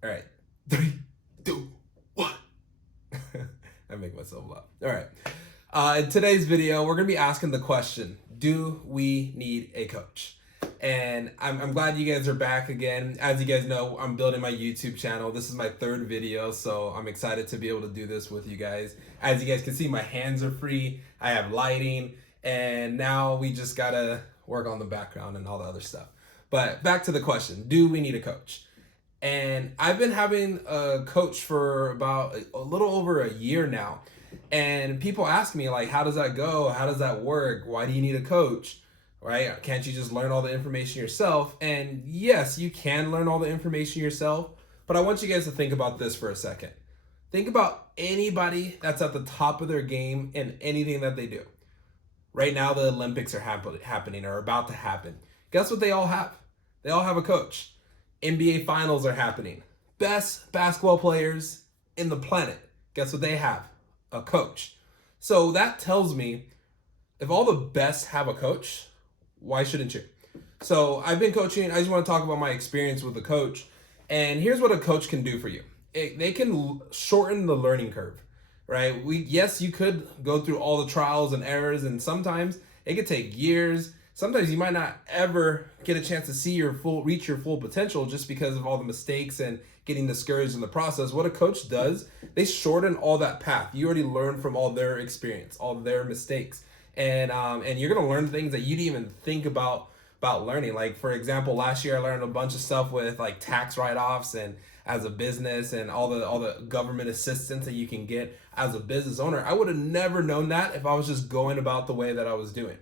All right. 3, 2, 1. I make myself laugh. All right. In today's video, we're going to be asking the question, do we need a coach? And I'm glad you guys are back again. As you guys know, I'm building my YouTube channel. This is my third video, so I'm excited to be able to do this with you guys. As you guys can see, my hands are free. I have lighting, and now we just got to work on the background and all the other stuff. But back to the question, do we need a coach? And I've been having a coach for about a little over a year now. And people ask me, like, how does that go? How does that work? Why do you need a coach? Right? Can't you just learn all the information yourself? And yes, you can learn all the information yourself. But I want you guys to think about this for a second. Think about anybody that's at the top of their game in anything that they do. Right now, the Olympics are happening or about to happen. Guess what they all have? They all have a coach. NBA finals are happening. Best basketball players in the planet. Guess what they have? A coach. So that tells me if all the best have a coach, why shouldn't you? So I've been coaching. I just want to talk about my experience with a coach. And here's what a coach can do for you. They can shorten the learning curve, right? Yes, you could go through all the trials and errors, and sometimes it could take years. Sometimes you might not ever get a chance to reach your full potential just because of all the mistakes and getting discouraged in the process. What a coach does, they shorten all that path. You already learned from all their experience, all their mistakes, and you're gonna learn things that you didn't even think about learning. Like, for example, last year I learned a bunch of stuff with like tax write-offs and as a business and all the government assistance that you can get as a business owner. I would have never known that if I was just going about the way that I was doing.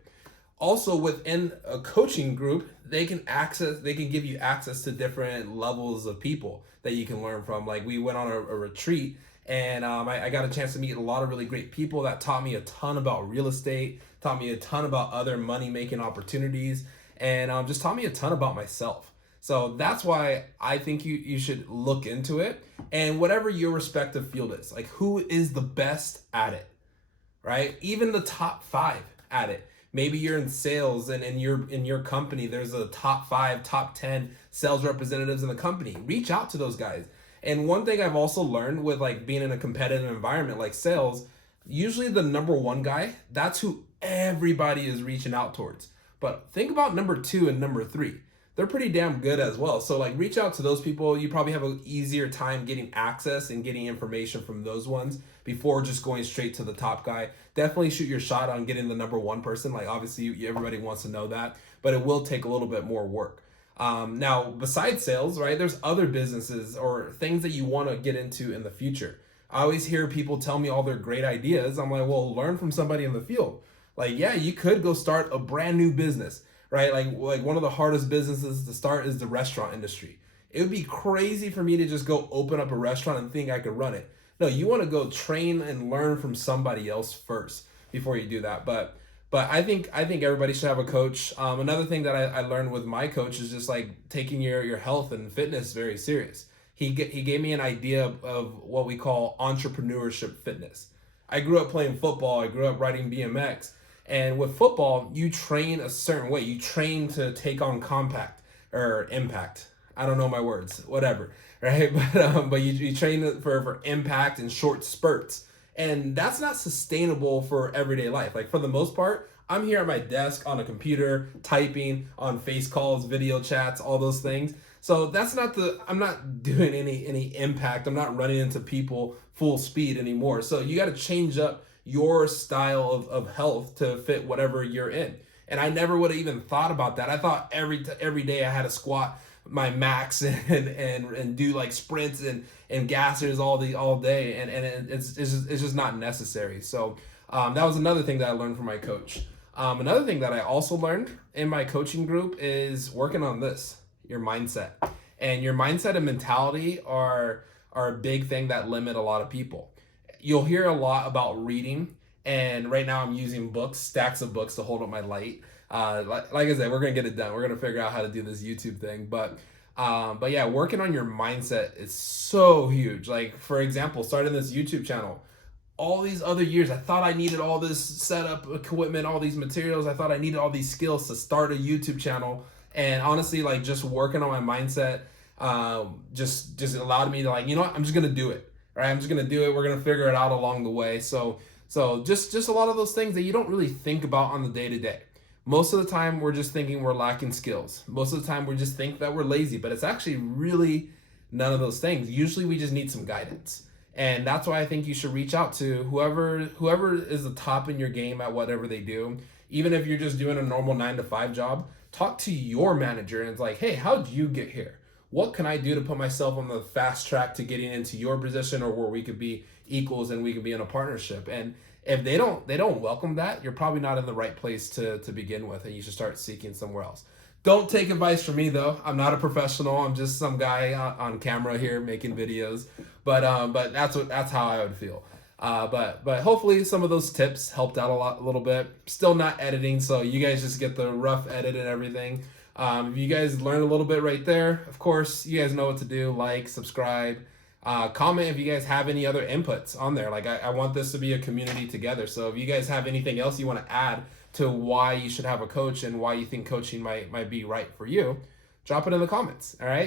Also, within a coaching group, they can give you access to different levels of people that you can learn from. Like, we went on a retreat, and I got a chance to meet a lot of really great people that taught me a ton about real estate, taught me a ton about other money making opportunities, and just taught me a ton about myself. So that's why I think you should look into it. And whatever your respective field is, like, who is the best at it, right? Even the top 5 at it. Maybe you're in sales, and in your company, there's a top 5, top 10 sales representatives in the company. Reach out to those guys. And one thing I've also learned with like being in a competitive environment like sales, usually the number 1 guy, that's who everybody is reaching out towards. But think about number 2 and number 3. They're pretty damn good as well. So like, reach out to those people. You probably have an easier time getting access and getting information from those ones before just going straight to the top guy. Definitely shoot your shot on getting the number 1 person. Like, obviously everybody wants to know that, but it will take a little bit more work. Now, besides sales, right, there's other businesses or things that you want to get into in the future. I always hear people tell me all their great ideas. I'm like, well, learn from somebody in the field. Like, yeah, you could go start a brand new business, right? Like one of the hardest businesses to start is the restaurant industry. It would be crazy for me to just go open up a restaurant and think I could run it. No, you want to go train and learn from somebody else first before you do that. But I think everybody should have a coach. Another thing that I learned with my coach is just like taking your health and fitness very serious. He gave me an idea of what we call entrepreneurship fitness. I grew up playing football. I grew up riding BMX. And with football, you train a certain way. You train to take on compact or impact. I don't know my words, whatever, right? But you train for impact and short spurts. And that's not sustainable for everyday life. Like, for the most part, I'm here at my desk on a computer, typing on face calls, video chats, all those things. So I'm not doing any impact. I'm not running into people full speed anymore. So you got to change up your style of health to fit whatever you're in. And I never would have even thought about that. I thought every day I had to squat my max and do like sprints and gassers all day, and it's just not necessary. So that was another thing that I learned from my coach. Another thing that I also learned in my coaching group is working on this, your mindset. And your mindset and mentality are a big thing that limit a lot of people. You'll hear a lot about reading, and right now I'm using books, stacks of books to hold up my light. Like I said, we're gonna get it done. We're gonna figure out how to do this YouTube thing, but yeah, working on your mindset is so huge. Like, for example, starting this YouTube channel, all these other years, I thought I needed all this setup equipment, all these materials. I thought I needed all these skills to start a YouTube channel. And honestly, like, just working on my mindset, just allowed me to, like, you know what, I'm just gonna do it. Right, I'm just gonna do it. We're gonna figure it out along the way. So just a lot of those things that you don't really think about on the day to day. Most of the time, we're just thinking we're lacking skills. Most of the time, we just think that we're lazy, but it's actually really none of those things. Usually, we just need some guidance. And that's why I think you should reach out to whoever is the top in your game at whatever they do. Even if you're just doing a normal 9 to 5 job, talk to your manager and it's like, hey, how did you get here? What can I do to put myself on the fast track to getting into your position, or where we could be equals and we can be in a partnership? And if they don't welcome that, you're probably not in the right place to begin with, and you should start seeking somewhere else. Don't take advice from me though. I'm not a professional. I'm just some guy on camera here making videos. But that's how I would feel. But hopefully some of those tips helped out a little bit. Still not editing, so you guys just get the rough edit and everything. If you guys learned a little bit right there, of course, you guys know what to do. Like, subscribe, comment if you guys have any other inputs on there. Like, I want this to be a community together. So if you guys have anything else you want to add to why you should have a coach and why you think coaching might be right for you, drop it in the comments. All right.